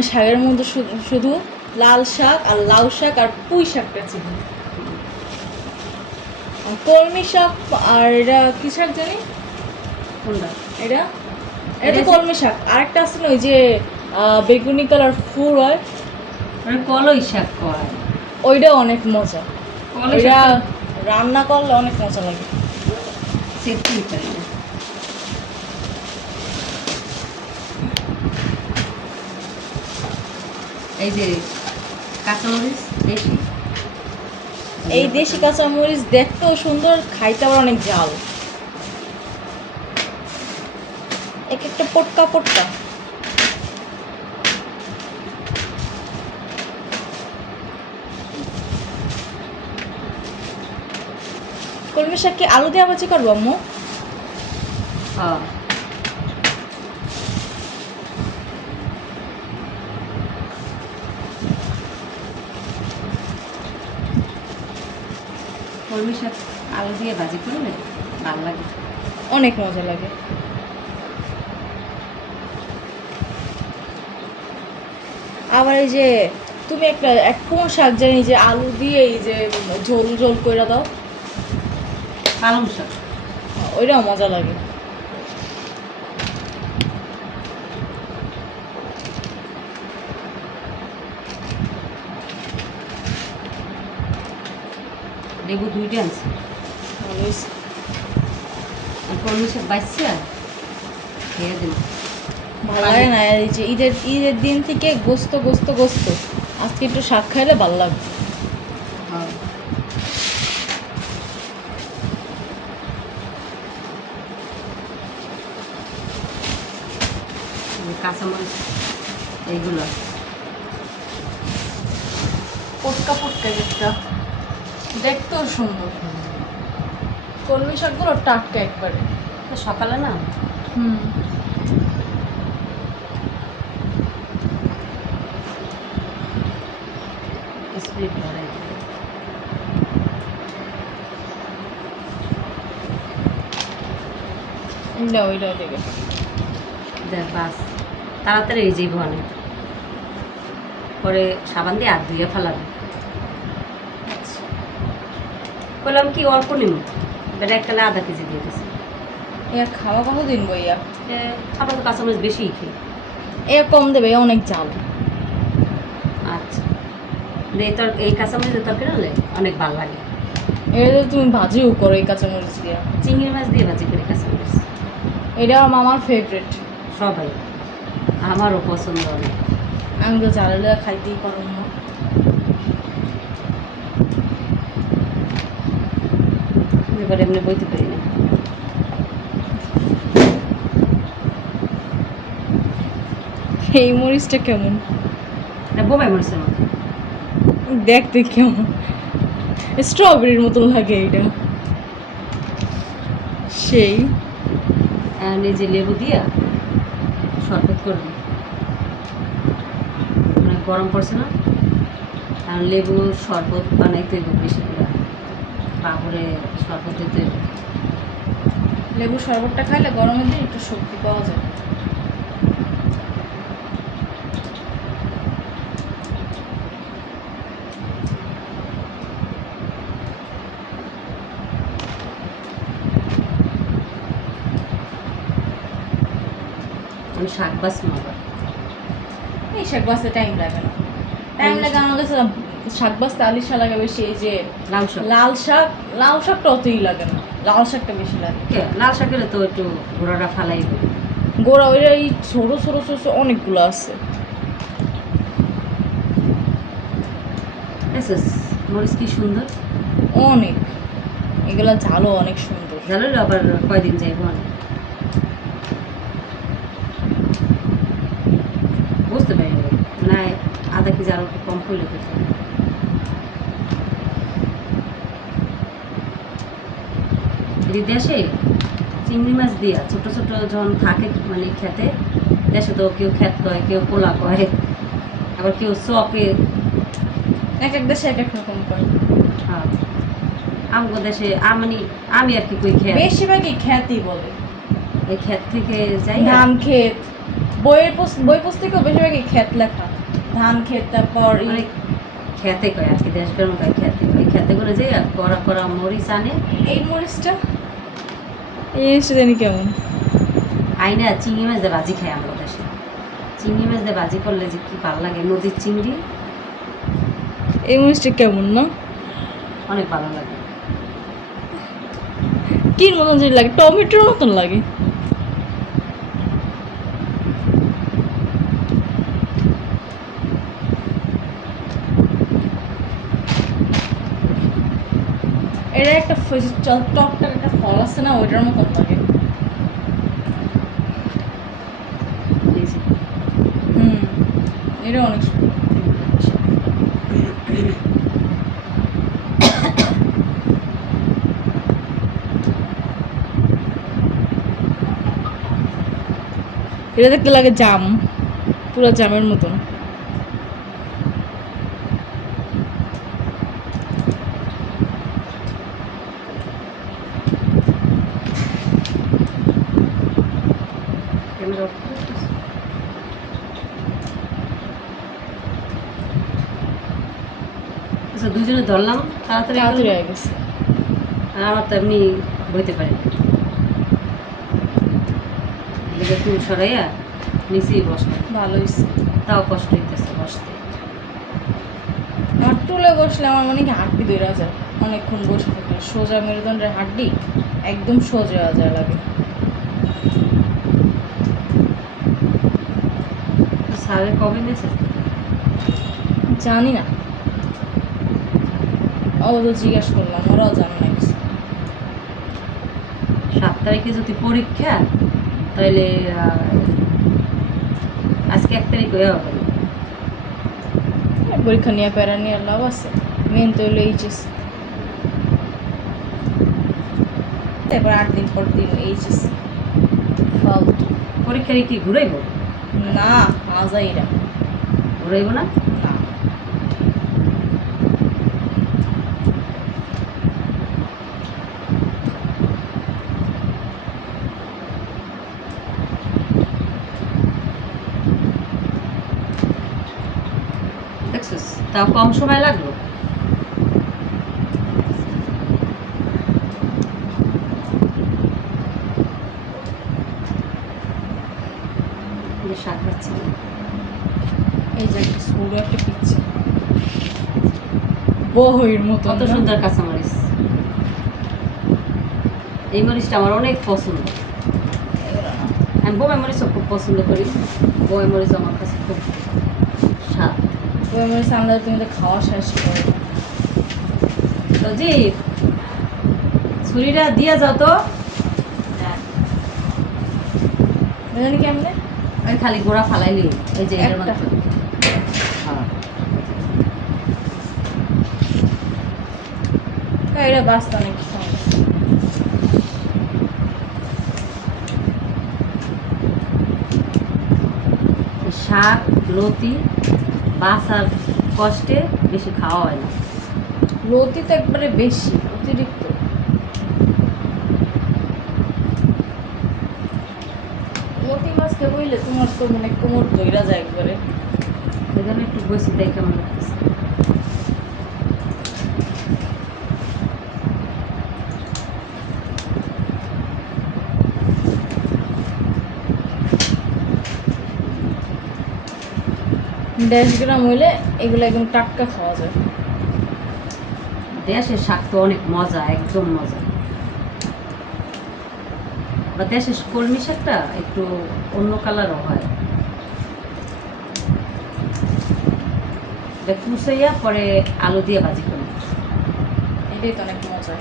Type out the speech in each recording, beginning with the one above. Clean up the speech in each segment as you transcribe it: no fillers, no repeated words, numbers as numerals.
আমি শাকের মধ্যে শুধু লাল শাক আর লাউ শাক আর পুঁই শাকটা চিনি। কলমি শাক আর এটা কি শাক জানি কোনটা? এটা এটা কলমি শাক। আরেকটা আছে না ওই যে বেগুনি কালার ফুল হয়, কলই শাক কয়। ওইটা অনেক মজা। কলই ওইটা শাক রান্না করলে অনেক মজা লাগে। সেটাই পারি না। এই যে কাঁচামরিচ দেশি, এই দেশি কাঁচামরিচ দেখতেও সুন্দর, খাইতে আবার অনেক ঝাল, এক একটা পটকা পটকা। কলমি শাক কি আলু দিয়ে ভাজি করবো আম্মু? হ্যাঁ কলমি শাক আলু দিয়ে ভাজি করলে ভালো লাগে, অনেক মজা লাগে। আবার এই যে তুমি এক কোন শাক জানি যে আলু দিয়ে এই যে ঝোল ঝোল করে দাও, পালং শাক। ওইটাও মজা লাগে। লেবু 2টা আনছি। ভালো হয়েছে। আর কলমি শাক বাইছে খেয়ে দেব। ভালো লাগে না এই যে ঈদের দিন থেকে গোস্ত গোস্ত গোস্ত, আজকে একটু শাক খাইলে ভালো লাগবে। হ্যাঁ কাঁচামরিচ এইগুলো পটকা পটকা একটা, দেখতেও সুন্দর। কলমি শাকগুলো টাটকা একবারে। তো সকালে না হুম, স্প্রিট ভরে ওইটাও দেবে। দেখ বাস তাড়াতাড়ি এই যাইব অনেক, পরে সাবান দিয়ে হাত ধুয়ে ফেলাবে। বললাম কি অল্প নিম, বেটা একটা আধা কেজি দিয়ে দিছি। ইয়া খাওয়া কতদিন বইয়া? আমরা তো কাঁচামরিচ বেশিই খাই। এ কম দেবে, অনেক ঝাল। আচ্ছা এই তোর এই কাঁচামরিচের তরকারি হলে অনেক ভালো লাগে। এটা তো তুমি ভাজিও করো এই কাঁচামরিচ দিয়া। চিংড়ি মাছ দিয়ে ভাজি করি কাঁচামরিচ, এটা আমার ফেভারিট। সবাই আমারও পছন্দ অনেক। আমি তো ঝাল খাইতেই পারব না। এবারে এমনি বইতে পারি না। এই মরিচটা কেমন এটা বোমাই মরিচের মতো দেখতে, কেমন স্ট্রবেরির মতন লাগে এটা, সেই। নিজে লেবু দিয়া শরবত করবি, অনেক গরম পড়ছে না, আর লেবু শরবত বানাইতে হবে বেশি করে, পাপড়ে শরবত দিতে হবে। লেবুর শরবতটা খাইলে গরমের দিন একটু শক্তি পাওয়া যায়। আমি শাক বাঁচবো আবার। এই শাক বাঁচতে টাইম লাগে না, টাইম লাগে আমার কাছে শাক বাঁচতে আলিশা লাগে বেশি। এই যে লাল শাক, লাল শাকটা অতই লাগে না, লাল শাকটা বেশি লাগে। লাল শাক হলে তো একটু ঘোড়াটা ফালাই দেবে। গোড়া ওইটা এই ছোট ছোট ছোট অনেকগুলো আছে। মরিচ কি সুন্দর, অনেক, এগুলা ঝালও অনেক সুন্দর। জানো আবার কয়দিন যাইব অনেক। বুঝতে পারি মানে আধা কেজি আরো কম করলে তো দেশে চিংড়ি মাছ দিয়া ছোট ছোট যখন থাকে মানে খেতে, দেশে তো কেউ খেত কয়, কেউ পোলা কয়, আবার কেউ চকে। এক এক দেশে এক এক রকম করে। হ্যাঁ আমগো দেশে আমি আর কি কই খেত, বেশিরভাগই খ্যাতি বলে। এই ক্ষেত থেকে যাই ধান ক্ষেত, বই পুস্তকেও বেশিরভাগই ক্ষেত লেখা, ধান ক্ষেত, তারপর মানে খেতে কয় আর কি, দেশগ্রাম কয় খেতে, ওই খেতে করে যে করা করা মরিচ আনে, এই মরিচটা, এই জিনিসটা জানি কেমন। আইনা চিংড়ি মাছ দিয়ে ভাজি খাই আমরা দেশে। চিংড়ি মাছ দিয়ে ভাজি করলে যে কি ভালো লাগে, নদীর চিংড়ি, এই মরিচটা কেমন না, অনেক ভালো লাগে। কি মতন যদি লাগে, টমেটোর মতন লাগে। এটা একটা টকটার একটা ফল আছে না, ওইটার মতন লাগে। এই যে, হুম, এটা অনেক সুন্দর। এটা দেখতে লাগে জাম, পুরো জামের মতন। ক্যামেরা off করে দিস। আচ্ছা, দুজনে ধরলাম তাড়াতাড়ি তাড়াতাড়ি করলাম। হয়ে গেছে। আর আমার তো এমনি বইতে পারি না, এদিকে তুল সরাইয়া নিচেই বসলাম, ভালো হয়েছে। তাও কষ্ট হইতেছে বসতে। আমার টুলে বসলে আমার মনে কি হাড্ডি ধরে যায়, অনেকক্ষণ বসে থাকলে সোজা মেরুদণ্ডের হাড্ডি একদম সোজা হয়ে যায় লাগে। স্যারে কবে নিয়েছে? জানি না, ও তো জিজ্ঞেস করলাম, ওরাও জানে না কিছু। 7 তারিখে যদি পরীক্ষা, তাহলে আজকে 1 তারিখ হয়ে হবে না। পরীক্ষা নিয়ে প্যারা নিয়ে লাভ আছে, মেন তো হলো এইচএস, তারপর 8 দিন পর দিন এইচএস ফালতু। পরীক্ষার কি ঘুরাইব? না, আজাইরা ঘুরাইব না? না। দেখছিস, তাও কম সময় লাগলো। এই যে শাক খাচ্ছি, এই যে একটা সরু একটা পিচ্ছে বহির মতো, কত সুন্দর কাঁচামরিচ। এই মরিচটা আমার অনেক পছন্দ, আমি বোমা মরিচও খুব পছন্দ করি। বোমা মরিচ আমার কাছে খুব স্বাদ। সামনে তুমি তো খাওয়া শেষ করো। তো জি, ছুরিটা দিয়ে যাও তো। জানি কেমনে, ওই খালি গোড়া ফালাইলি, এই যে এটার একটা। মধ্যে। হ্যাঁ, এটা বাঁচতে অনেক সময়। এই শাক লতি বাসার কষ্টে বেশি খাওয়া হয় না। লতি তো একবারে বেশি অতিরিক্ত। লতি মাছকে বইলে তোমার তো মানে কোমর দইরা যায় একবারে। এখানে একটু বসি, তাই কেমন লাগতেছে। দেশগ্রাম হইলে এগুলো একদম টাটকা খাওয়া যায়। দেশের শাক তো অনেক মজা, একদম মজা। বা দেশের কলমি শাকটা একটু অন্য কালারও হয়, কুচাইয়া পরে আলু দিয়ে ভাজি করি। এটাই তো অনেক মজা।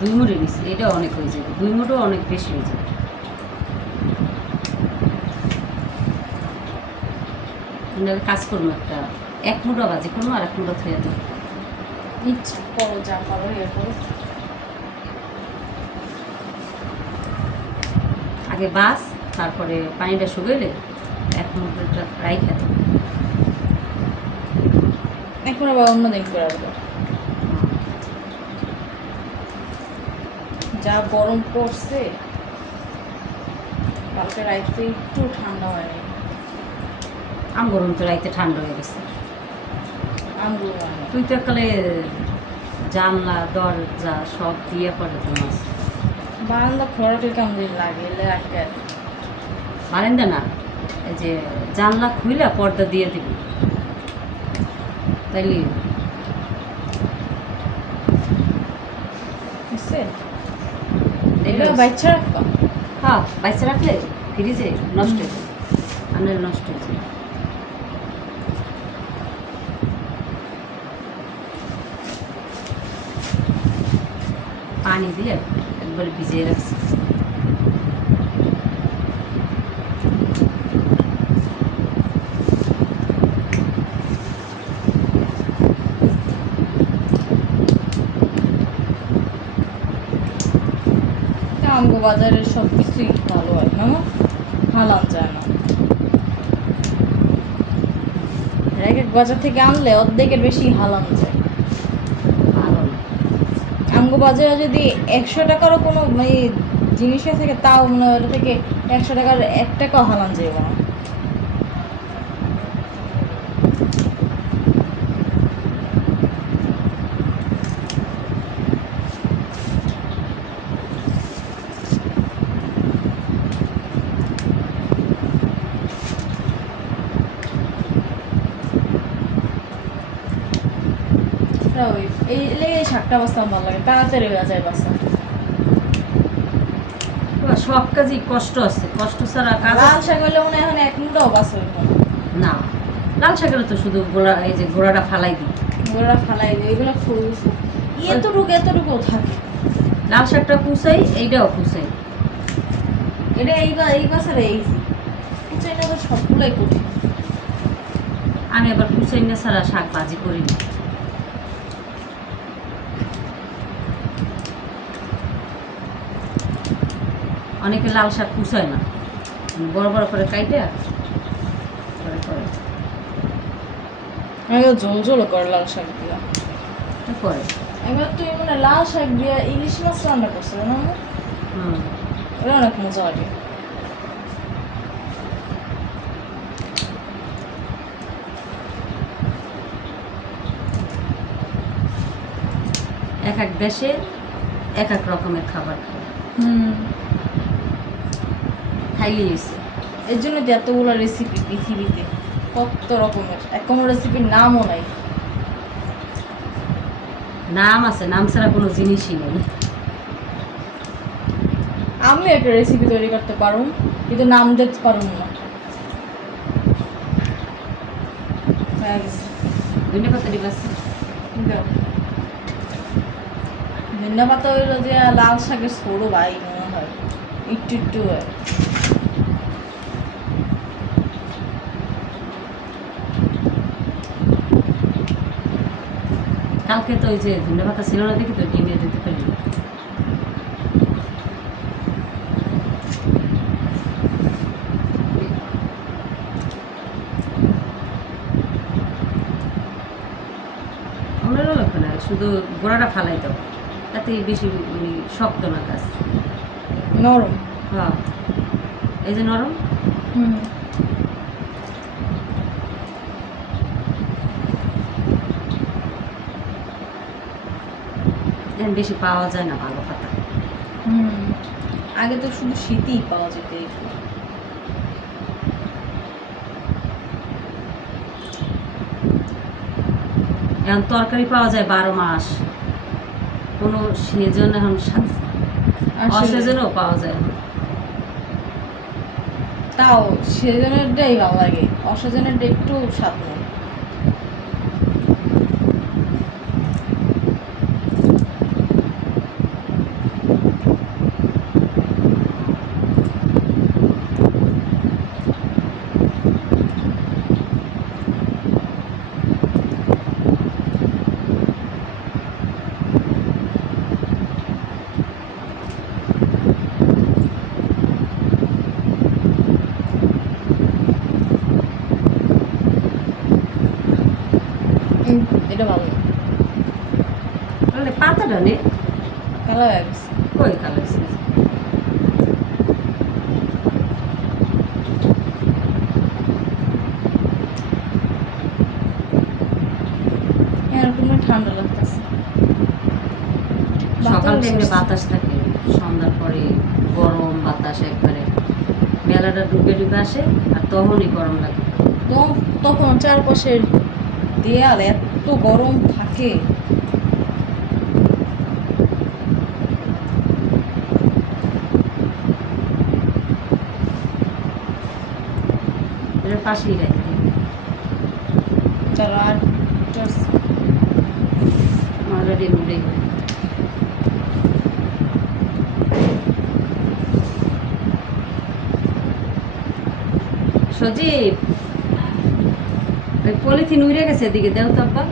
দুই মুড়ি নিচ্ছি, এটা অনেক হয়ে যাবে, 2 মুঠও অনেক বেশি হয়ে যাবে। কাজ করবো, একটা 1 মুঠো ভাজি করবো আর 1 মুঠো থুয়ে দেবো। ইচ্ছা করো, যা করো ইয়ে করো। আগে বাস, তারপরে পানিটা শুকাইলে 1 মিনিটটা ফ্রাই খেতে। এখন আবার অন্যদিন করে আসবো। যা গরম পড়ছে, কালকে রাইতে একটু ঠান্ডা হয়নি। আমগরম তো রাইতে ঠান্ডা হয়ে গেছে। আঙ্গুর হয়নি। তুই তো একালে জানলা দরজা সব দিয়ে পড়ে তোমার বারান্দা খোলাটা কেমন লাগে, এলে আটকে বারেন্দা না, এই যে জানলা খুইলা পর্দা দিয়ে দিবি, তাইলে বুঝছে? দেখলে এগুলো বাচ্চা রাখবা। হ্যাঁ বাইসে রাখলে ফ্রিজে নষ্ট হয়ে যায়, আনলে নষ্ট হয়ে যায়। পানি দিয়ে একবার ভিজিয়ে রাখছি। আমগো বাজারের সব কিছুই ভালো হয় না, হালান যায় না। এক এক বাজার থেকে আনলে অর্ধেকের বেশি হালান যায়। ভালো না। আমগো বাজারে যদি 100 টাকারও কোনো জিনিস হয়ে থাকে, তাও মনে হয় ওটা থেকে 100 টাকার 1 টাকাও হালান যাবে না। ওই এই লেগে শাকটা বাঁচতে আমার ভালো লাগে, তাড়াতাড়ি হয়ে যায় বাচ্চা। এবার সব কাজই কষ্ট আছে, কষ্ট ছাড়া কাজ লাল শাক হলে মনে হয় এখন 1 মুঠাও বাঁচবে না। লাল শাকের তো শুধু গোড়া, এই যে গোড়াটা ফালাই দিই। ওরা ফালাই দেয়, এগুলো এতটুকু থাকে। লাল শাকটা কুচাই, এইটাও কুচাই। এটা এই বাসারে এই কুচাই না তো সবগুলোই কঠিন। আমি আবার কুচাই না ছাড়া শাক ভাজি করি না। অনেকে লাল শাক কুচায় না, বড় বড় করে কাইটে করে করে ঝোল ঝোল করে লাল শাক দিয়া করে। এবার তুই মানে লাল শাক দিয়া ইলিশ মাছ রান্না করছে না? হুম, ওটা অনেক মজা লাগে। এক এক দেশে এক এক রকমের খাবার খাইলেই হয়েছে। এর জন্য তো এতগুলো রেসিপি পৃথিবীতে, কত রকমের, কোনো রেসিপির নামও নাই। নাম আছে, নাম ছাড়া কোনো জিনিসই নেই। আমি একটা রেসিপি তৈরি করতে পারবো, কিন্তু নাম দিতে পারবো না। ধনে পাতা দিবাস, ধনিয়া পাতা হইলো যে লাল শাকের ছোট ভাই মনে হয়, একটু একটু হয়। কালকে তো ওই যে ধনে পাতা ছিল না দেখি তো ডিমে দিতে পারি। আমারও লাগবে না, শুধু গোড়াটা ফালাই দাও, তাতে বেশি শক্ত না গাছ। নরম। হ্যাঁ, এই যে নরম। হুম। এখন বেশি পাওয়া যায় না ভালো পাতা। আগে তো শুধু শীতই পাওয়া যেত এগুলো। এখন তরকারি পাওয়া যায় 12 মাস, কোনো সেজন এখন অসেজনও পাওয়া যায় না। তাও সেজনেরটাই ভালো লাগে, অসেজনেরটা একটু স্বাদ নেই। এটা ভালো না। তাহলে পাতাটা নে কালো হয়ে গেছে। কই কালার এরকম ঠান্ডা লাগতেছে। সকাল টাইমে বাতাস বাতাস থাকে, সন্ধ্যার পরে গরম বাতাস একবারে মেলাটা ডুবে ডুবে আসে আর তখনই গরম লাগে। তখন চারপাশের দেয়াল এত গরম থাকে। এটার পাশেই রাখতে যারা আর অলরেডি নুড়ে গেল। সজীব ওই পলিথিন উড়ে গেছে এদিকে দেও তো আব্বা।